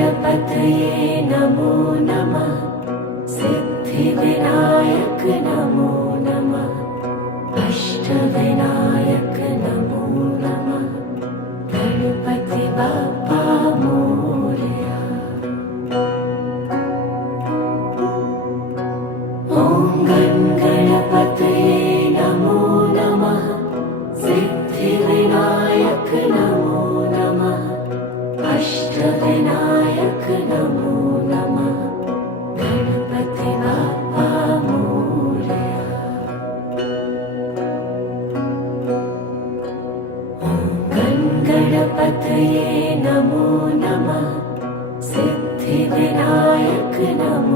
गणपतये नमो नमः। सिद्धिविनायक नमो नमः। अष्टविनायक नमो नमः। गणपति बाप्पा मोरया। ॐ गणपतये नमो नमः। सिद्धिविनायक नमो नमः। अष्टविनायक नमो नमः। गणपति बाप्पा मोरया। ॐ गणपतये नमो नमः। सिद्धिविनायक नमो